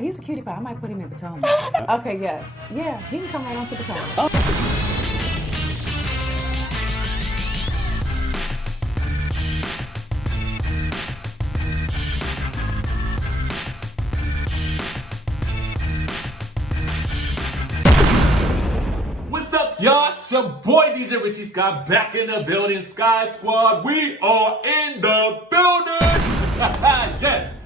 he's a cutie pie. I might put him in Potomac. Okay, yes. Yeah, he can come right on to Potomac. What's up, y'all? It's your boy DJ Richie Scott back in the building. Sky Squad, we are in the building. Yes.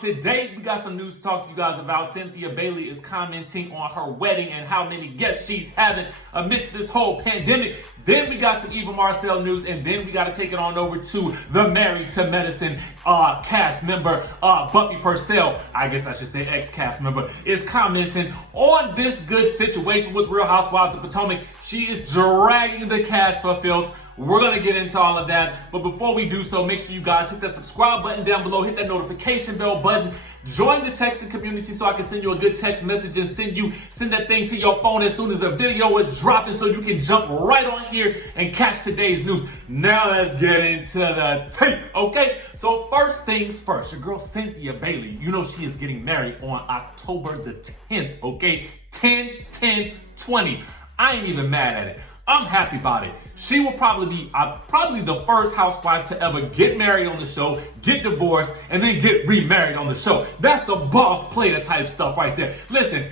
Today we got some news to talk to you guys about. Cynthia Bailey is commenting on her wedding and how many guests she's having amidst this whole pandemic. Then we got some Eva Missy news, and then we got to take it on over to the Married to Medicine cast member, Buffy Purcell, I guess I should say ex-cast member, is commenting on this good situation with Real Housewives of Potomac. She is dragging the cast for filth. We're going to get into all of that. But before we do so, make sure you guys hit that subscribe button down below. Hit that notification bell button. Join the texting community so I can send you a good text message and send that thing to your phone as soon as the video is dropping so you can jump right on here and catch today's news. Now let's get into the tape, okay? So first things first, your girl Cynthia Bailey, you know she is getting married on October the 10th, okay? 10/10/20. I ain't even mad at it. I'm happy about it. She will probably be the first housewife to ever get married on the show, get divorced, and then get remarried on the show. That's the boss player type stuff right there. Listen,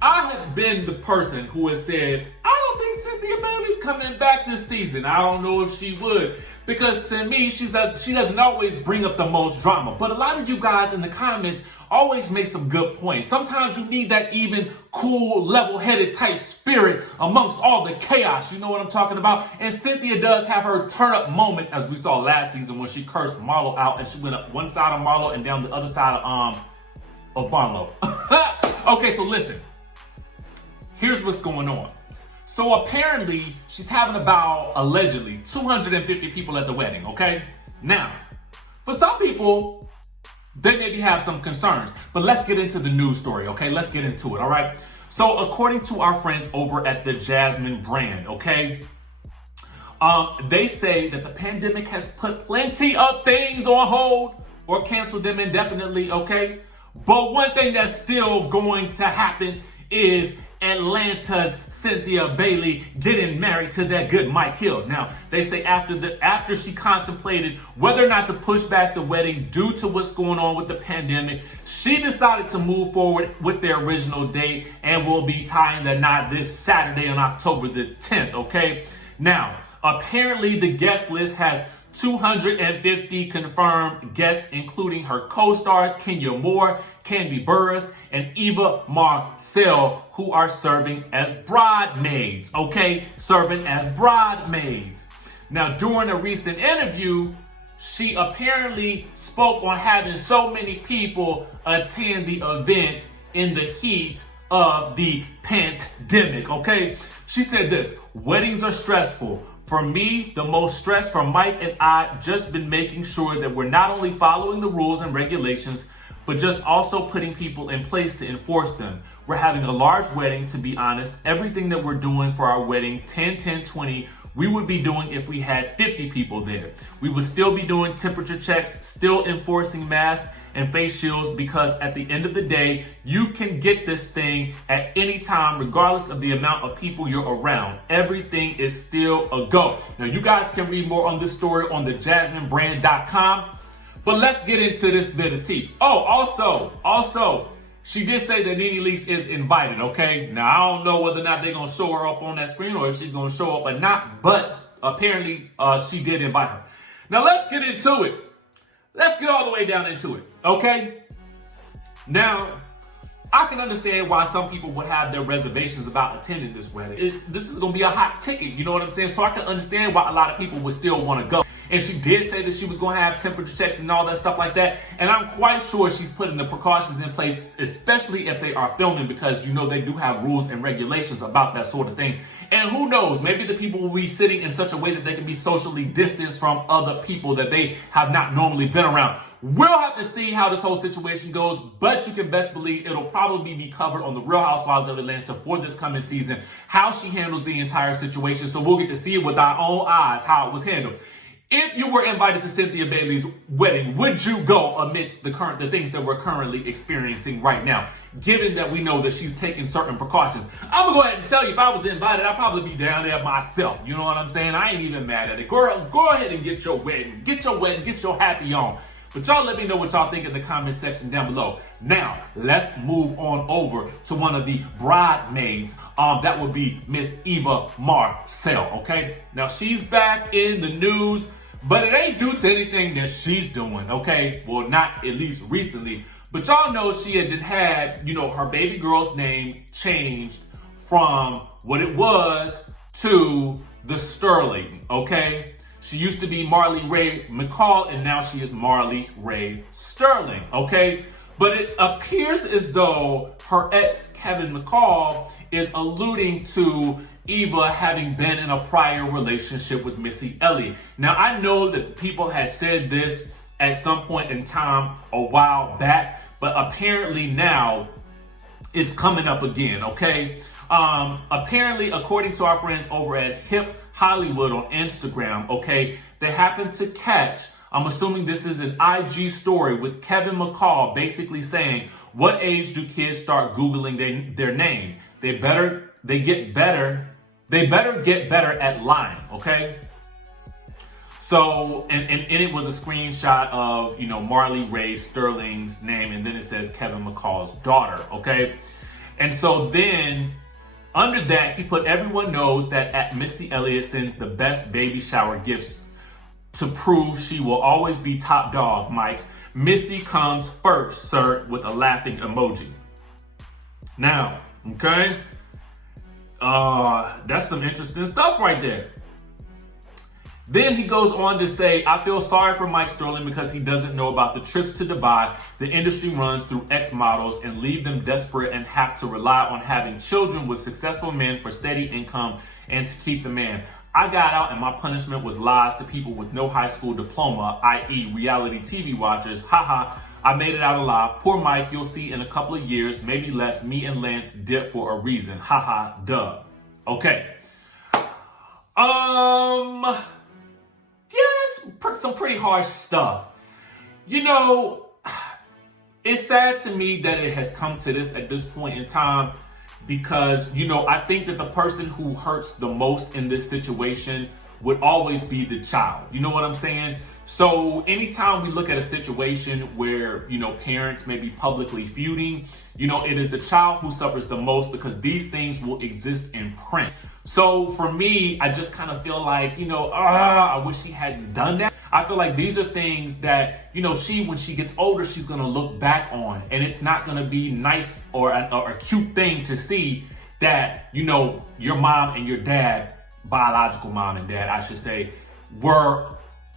I have been the person who has said, I don't think Cynthia Bailey's coming back this season. I don't know if she would. Because to me, she doesn't always bring up the most drama. But a lot of you guys in the comments always make some good points. Sometimes you need that even, cool, level-headed type spirit amongst all the chaos. You know what I'm talking about? And Cynthia does have her turn-up moments, as we saw last season when she cursed Marlo out and she went up one side of Marlo and down the other side of Marlo. Okay, so listen. Here's what's going on. So apparently, she's having about, allegedly, 250 people at the wedding, okay? Now, for some people, they maybe have some concerns, but let's get into the news story, okay? Let's get into it, all right? So according to our friends over at the Jasmine brand, okay? They say that the pandemic has put plenty of things on hold or canceled them indefinitely, okay? But one thing that's still going to happen is Atlanta's Cynthia Bailey getting married to that good Mike Hill. Now, they say after she contemplated whether or not to push back the wedding due to what's going on with the pandemic, she decided to move forward with their original date and will be tying the knot this Saturday on October the 10th, okay? Now, apparently the guest list has 250 confirmed guests, including her co-stars Kenya Moore, Kandi Burruss, and Eva Missy, who are serving as bridesmaids, okay? Serving as bridesmaids. Now, during a recent interview, she apparently spoke on having so many people attend the event in the heat of the pandemic, okay? She said this: weddings are stressful. For me, the most stress from Mike and I just been making sure that we're not only following the rules and regulations, but just also putting people in place to enforce them. We're having a large wedding, to be honest. Everything that we're doing for our wedding, 10/10/20, we would be doing if we had 50 people there. We would still be doing temperature checks, still enforcing masks and face shields, because at the end of the day, you can get this thing at any time, regardless of the amount of people you're around. Everything is still a go. Now, you guys can read more on this story on the JasmineBrand.com, but let's get into this bit of tea. Oh, also, she did say that Nene is invited, okay? Now, I don't know whether or not they're going to show her up on that screen or if she's going to show up or not, but apparently she did invite her. Now, let's get into it. Let's get all the way down into it, okay? Now, I can understand why some people would have their reservations about attending this wedding. This is going to be a hot ticket, you know what I'm saying? So I can understand why a lot of people would still want to go. And she did say that she was going to have temperature checks and all that stuff like that. And I'm quite sure she's putting the precautions in place, especially if they are filming, because, you know, they do have rules and regulations about that sort of thing. And who knows, maybe the people will be sitting in such a way that they can be socially distanced from other people that they have not normally been around. We'll have to see how this whole situation goes, but you can best believe it'll probably be covered on the Real Housewives of Atlanta for this coming season, how she handles the entire situation. So we'll get to see it with our own eyes, how it was handled. If you were invited to Cynthia Bailey's wedding, would you go amidst the things that we're currently experiencing right now? Given that we know that she's taking certain precautions, I'm gonna go ahead and tell you, if I was invited, I'd probably be down there myself. You know what I'm saying? I ain't even mad at it. Girl, go ahead and get your wedding, get your happy on. But y'all let me know what y'all think in the comment section down below. Now, let's move on over to one of the bridesmaids. That would be Miss Eva Missy, okay? Now, she's back in the news, but it ain't due to anything that she's doing, okay? Well, not at least recently. But y'all know she had, her baby girl's name changed from what it was to the Sterling, okay? She used to be Marley Ray McCall, and now she is Marley Ray Sterling, okay? But it appears as though her ex, Kevin McCall, is alluding to Eva having been in a prior relationship with Missy Elliott. Now, I know that people had said this at some point in time a while back, but apparently now it's coming up again, okay? Apparently, according to our friends over at Hip Hollywood on Instagram, okay, they happened to catch, I'm assuming this is an IG story with Kevin McCall basically saying, what age do kids start Googling their name? They better get better at lying, okay? So, and it was a screenshot of, Marley Ray Sterling's name, and then it says Kevin McCall's daughter, okay? And so then, under that, he put, everyone knows that at Missy Elliott sends the best baby shower gifts to prove she will always be top dog, Mike. Missy comes first, sir, with a laughing emoji. Now, okay? That's some interesting stuff right there. Then he goes on to say, I feel sorry for Mike Sterling because he doesn't know about the trips to Dubai the industry runs through ex-models and leave them desperate and have to rely on having children with successful men for steady income and to keep the man. I got out and my punishment was lies to people with no high school diploma, i.e. reality TV watchers. Haha, I made it out alive. Poor Mike, you'll see in a couple of years, maybe less, me and Lance dip for a reason. Haha, duh. Okay. Yes, some pretty harsh stuff. It's sad to me that it has come to this at this point in time because, I think that the person who hurts the most in this situation would always be the child. You know what I'm saying? So anytime we look at a situation where, parents may be publicly feuding, it is the child who suffers the most because these things will exist in print. So for me, I just kind of feel like, I wish he hadn't done that. I feel like these are things that, when she gets older, she's going to look back on. And it's not going to be nice or a cute thing to see that, your mom and your dad, biological mom and dad, I should say, were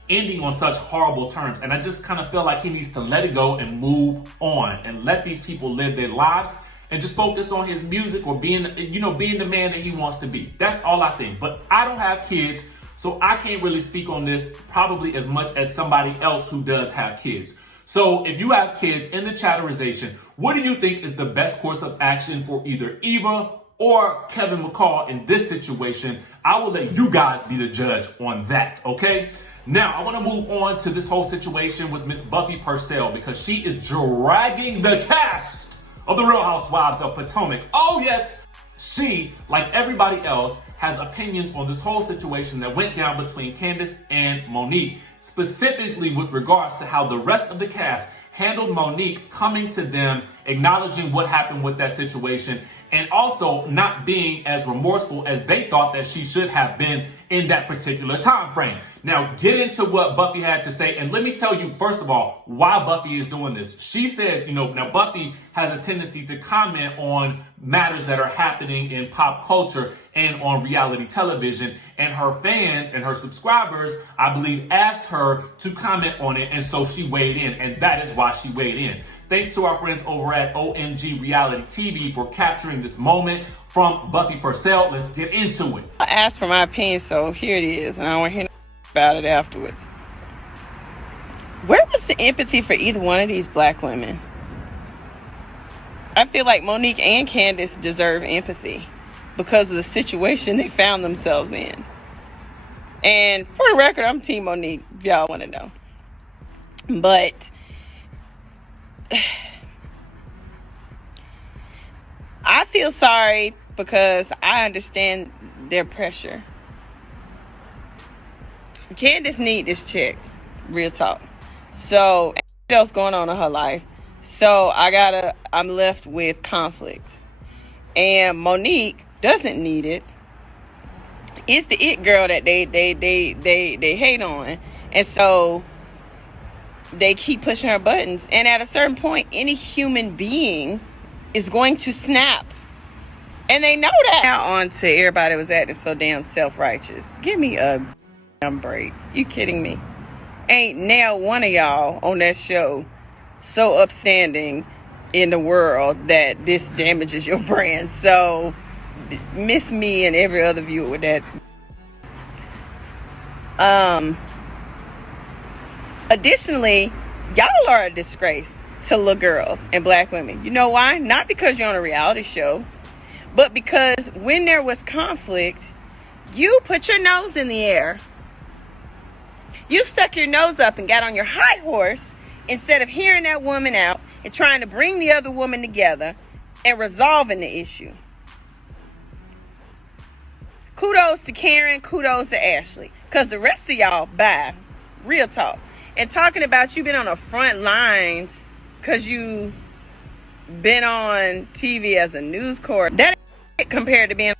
ending on such horrible terms. And I just kind of feel like he needs to let it go and move on and let these people live their lives and just focus on his music or being the man that he wants to be. That's all I think. But I don't have kids, so I can't really speak on this probably as much as somebody else who does have kids. So if you have kids in the chatterization, what do you think is the best course of action for either Eva or Kevin McCall in this situation? I will let you guys be the judge on that, okay? Now, I want to move on to this whole situation with Miss Buffy Purcell because she is dragging the cast of the Real Housewives of Potomac. Oh yes, she, like everybody else, has opinions on this whole situation that went down between Candiace and Monique, specifically with regards to how the rest of the cast handled Monique coming to them, acknowledging what happened with that situation, and also not being as remorseful as they thought that she should have been in that particular time frame. Now, get into what Buffy had to say, and let me tell you, first of all, why Buffy is doing this. She says, now Buffy has a tendency to comment on matters that are happening in pop culture and on reality television, and her fans and her subscribers, I believe, asked her to comment on it, and so she weighed in, and that is why she weighed in. Thanks to our friends over at OMG Reality TV for capturing this moment from Buffy Purcell. Let's get into it. I asked for my opinion, so here it is, and I don't want to hear about it afterwards. Where was the empathy for either one of these black women? I feel like Monique and Candiace deserve empathy because of the situation they found themselves in. And for the record, I'm Team Monique, if y'all want to know. But I feel sorry because I understand their pressure. Candiace need this check, real talk. So, what else going on in her life? So I'm left with conflict. And Monique doesn't need it. It's the it girl that they hate on. And so they keep pushing her buttons. And at a certain point, any human being is going to snap. And they know that. Now on to everybody was acting so damn self-righteous. Give me a damn break. You kidding me? Ain't now one of y'all on that show so upstanding in the world that this damages your brand. So miss me and every other viewer with that. Additionally, y'all are a disgrace to little girls and black women. You know why? Not because you're on a reality show, but because when there was conflict, you put your nose in the air. You stuck your nose up and got on your high horse instead of hearing that woman out and trying to bring the other woman together and resolving the issue. Kudos to Karen, kudos to Ashley. Because the rest of y'all, bye. Real talk. And talking about you been on the front lines because you been on TV as a news corps. That ain't compared to being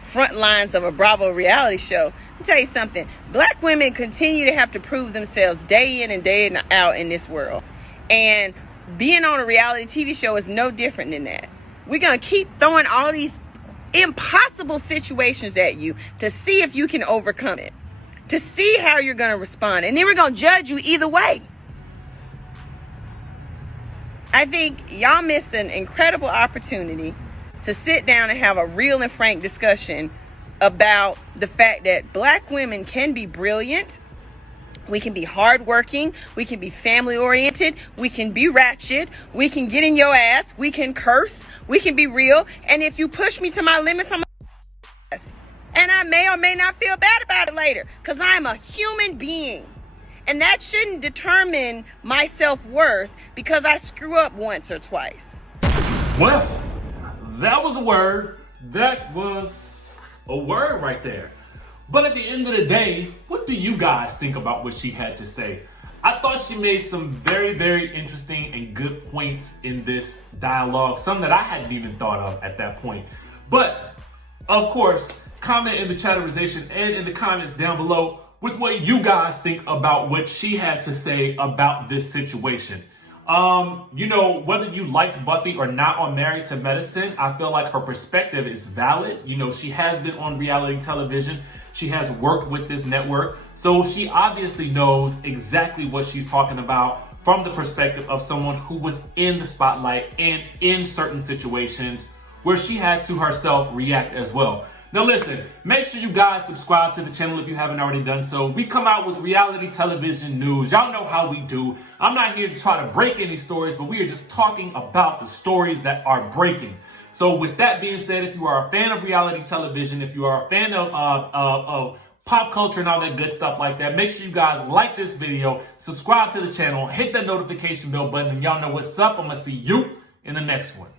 front lines of a Bravo reality show. Let me tell you something. Black women continue to have to prove themselves day in and day out in this world. And being on a reality TV show is no different than that. We're going to keep throwing all these impossible situations at you to see if you can overcome it, to see how you're going to respond. And then we're going to judge you either way. I think y'all missed an incredible opportunity to sit down and have a real and frank discussion about the fact that black women can be brilliant. We can be hardworking. We can be family oriented. We can be ratchet. We can get in your ass. We can curse. We can be real. And if you push me to my limits, I'm a and I may or may not feel bad about it later because I'm a human being. And that shouldn't determine my self-worth because I screw up once or twice. Well, that was a word. That was a word right there. But at the end of the day, what do you guys think about what she had to say? I thought she made some very, very interesting and good points in this dialogue, some that I hadn't even thought of at that point. But, of course, comment in the chatterization and in the comments down below with what you guys think about what she had to say about this situation. You know, whether you liked Buffy or not on Married to Medicine, I feel like her perspective is valid. You know, she has been on reality television. She has worked with this network. So she obviously knows exactly what she's talking about from the perspective of someone who was in the spotlight and in certain situations where she had to herself react as well. Now listen, make sure you guys subscribe to the channel if you haven't already done so. We come out with reality television news. Y'all know how we do. I'm not here to try to break any stories, but we are just talking about the stories that are breaking. So with that being said, if you are a fan of reality television, if you are a fan of pop culture and all that good stuff like that, make sure you guys like this video, subscribe to the channel, hit that notification bell button, and y'all know what's up. I'm going to see you in the next one.